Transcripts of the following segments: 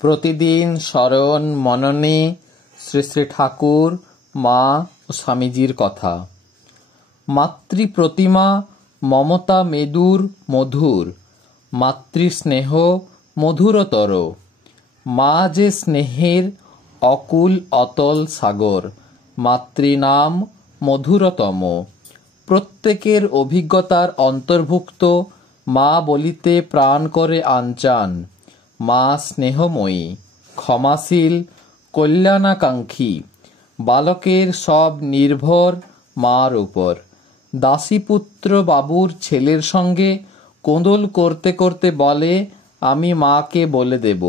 প্রতিদিন স্মরণ মননে শ্রী শ্রী ঠাকুর, মা ও স্বামীজির কথা। মাতৃপ্রতিমা মমতা মেদুর মধুর, মাতৃস্নেহ মধুরতর। মা যে স্নেহের অকুল অতল সাগর, মাতৃনাম মধুরতম। প্রত্যেকের অভিজ্ঞতার অন্তর্ভুক্ত মা বলিতে প্রাণ করে আনচান। মা স্নেহময়ী, ক্ষমাশীল, কল্যাণাকাঙ্ক্ষী। বালকের সব নির্ভর মার উপর। দাসীপুত্র বাবুর ছেলের সঙ্গে কোঁদল করতে করতে বলে, আমি মাকে বলে দেব।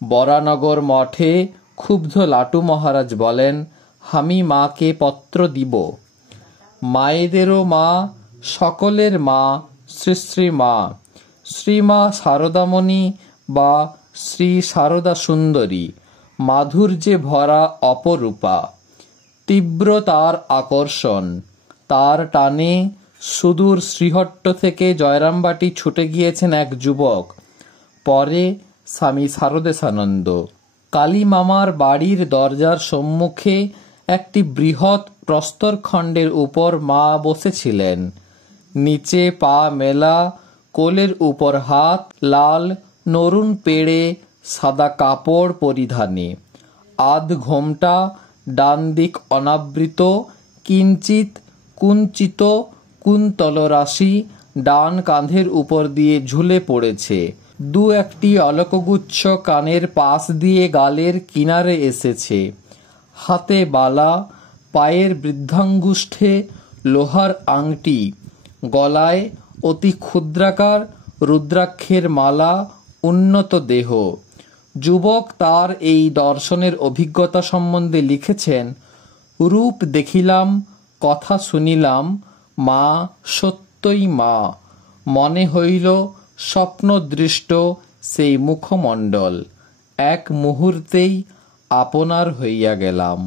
বরানগর মঠে ক্ষুব্ধ লাটু মহারাজ বলেন, আমি মাকে পত্র দিব। মায়েদেরও মা, সকলের মা শ্রী শ্রী মা। শ্রীমা শারদামণি বা শ্রী শারদা সুন্দরী, মাধুর্যে ভরা অপরূপা। তীব্র তার আকর্ষণ, তার টানে সুদূর শ্রীহট্ট থেকে জয়রামবাটি ছুটে গিয়েছেন এক যুবক, পরে স্বামী শারদেশানন্দ। কালী মামার বাড়ির দরজার সম্মুখে একটি বৃহৎ প্রস্তরখণ্ডের উপর মা বসেছিলেন। নিচে পা মেলা, কোলের উপর হাত, লাল নরুন পেড়ে সাদা কাপড় পরিধানে। আধ ঘোমটা, ডান দিক অনাবৃত, কিঞ্চিত কুঞ্চিত কুন্তলরাশি ডান কাঁধের উপর দিয়ে ঝুলে পড়েছে। দু একটি অলকগুচ্ছ কানের পাশ দিয়ে গালের কিনারে এসেছে। হাতে বালা, পায়ের বৃদ্ধাঙ্গুষ্ঠে লোহার আংটি, গলায় অতি ক্ষুদ্রাকার রুদ্রাক্ষের মালা। উন্নত দেহ। যুবক তার এই দর্শনের অভিজ্ঞতা সম্বন্ধে লিখেছেন, রূপ দেখিলাম, কথা শুনিলাম, মা সত্যই মা। মনে হইল স্বপ্নদৃষ্ট সেই মুখমণ্ডল, এক মুহূর্তেই আপনার হইয়া গেলাম।